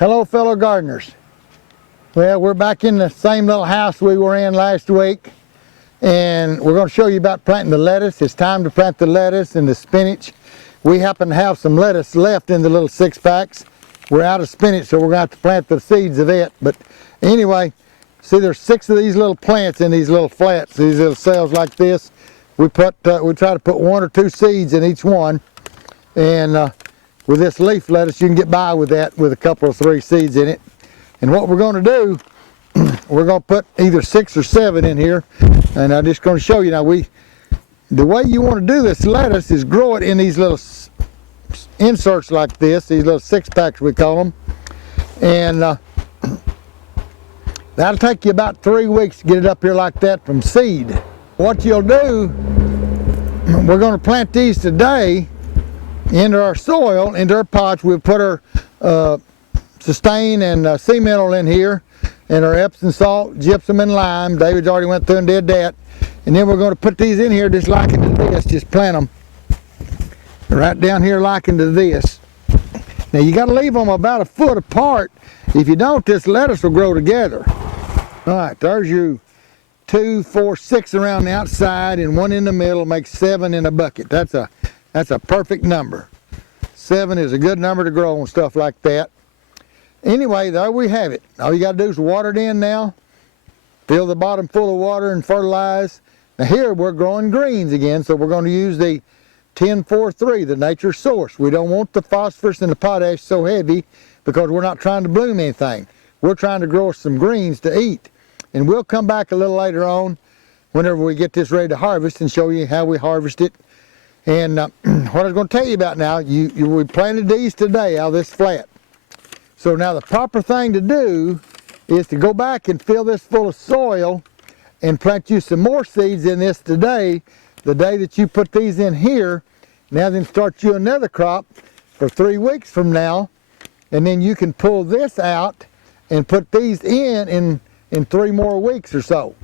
Hello fellow gardeners. Well, we're back in the same little house we were in last week, and we're going to show you about planting the lettuce. It's time to plant the lettuce and the spinach. We happen to have some lettuce left in the little 6-packs. We're out of spinach, so we're going to have to plant the seeds of it. But anyway, see, there's 6 of these little plants in these little flats, these little cells like this. We try to put 1 or 2 seeds in each one, and with this leaf lettuce, you can get by with that with a couple of 3 seeds in it. And what we're going to do, we're going to put either 6 or 7 in here, and I'm just going to show you. Now, the way you want to do this lettuce is grow it in these little inserts like this, these little 6-packs we call them, and that'll take you about 3 weeks to get it up here like that from seed. What you'll do, we're going to plant these today into our soil, into our pots. We'll put our sustain and cement in here, and our Epsom salt, gypsum, and lime. David's already went through and did that. And then we're going to put these in here just like into this. Just plant them right down here like into this. Now you got to leave them about 1 foot apart. If you don't, this lettuce will grow together. All right, there's your 2, 4, 6 around the outside, and 1 in the middle makes 7 in a bucket. That's a perfect number. 7 is a good number to grow on stuff like that. Anyway, there we have it. All you got to do is water it in now. Fill the bottom full of water and fertilize. Now here we're growing greens again, so we're going to use the 10-4-3, the nature source. We don't want the phosphorus and the potash so heavy because we're not trying to bloom anything. We're trying to grow some greens to eat. And we'll come back a little later on whenever we get this ready to harvest and show you how we harvest it. And what I was going to tell you about now, we planted these today out of this flat. So now the proper thing to do is to go back and fill this full of soil and plant you some more seeds in this today, the day that you put these in here. Now then start you another crop for 3 weeks from now, and then you can pull this out and put these in 3 more weeks or so.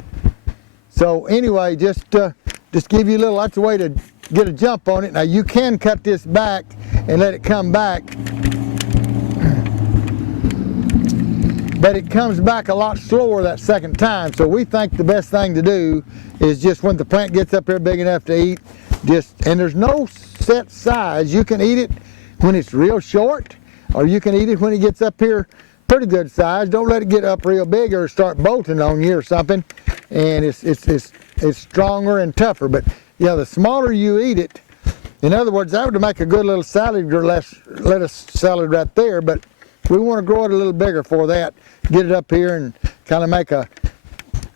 So anyway, just give you a little, that's a way to get a jump on it. Now you can cut this back and let it come back, but it comes back a lot slower that second time. So we think the best thing to do is just when the plant gets up here big enough to eat, and there's no set size. You can eat it when it's real short, or you can eat it when it gets up here pretty good size. Don't let it get up real big or start bolting on you or something, and it's stronger and tougher. But yeah, the smaller you eat it, in other words, that would make a good little salad or lettuce salad right there, but we want to grow it a little bigger for that. Get it up here and kind of make a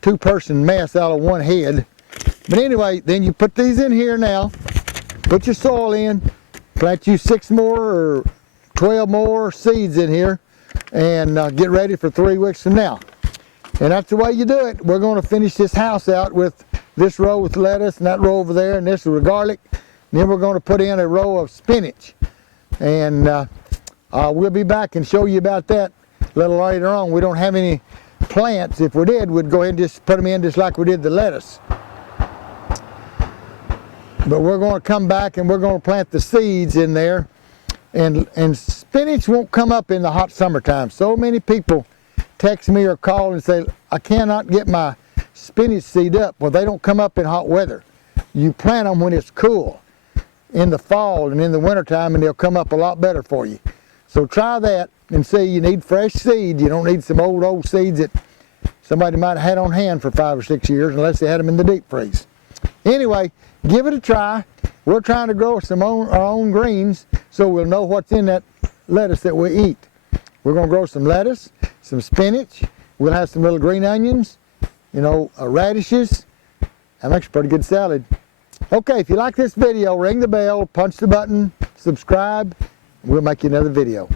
2-person mess out of one head. But anyway, then you put these in here now, put your soil in, plant you 6 more or 12 more seeds in here, and get ready for 3 weeks from now. And that's the way you do it. We're going to finish this house out with this row with lettuce and that row over there, and this with garlic. And then we're going to put in a row of spinach. And we'll be back and show you about that a little later on. We don't have any plants. If we did, we'd go ahead and just put them in just like we did the lettuce. But we're going to come back and we're going to plant the seeds in there. And spinach won't come up in the hot summertime. So many people text me or call and say, I cannot get my spinach seed up. Well, they don't come up in hot weather. You plant them when it's cool in the fall and in the wintertime, and they'll come up a lot better for you. So try that and see. You need fresh seed. You don't need some old seeds that somebody might have had on hand for 5 or 6 years unless they had them in the deep freeze. Anyway, give it a try. We're trying to grow our own greens so we'll know what's in that lettuce that we eat. We're going to grow some lettuce, some spinach. We'll have some little green onions, radishes. That makes a pretty good salad. Okay, if you like this video, ring the bell, punch the button, subscribe. We'll make you another video.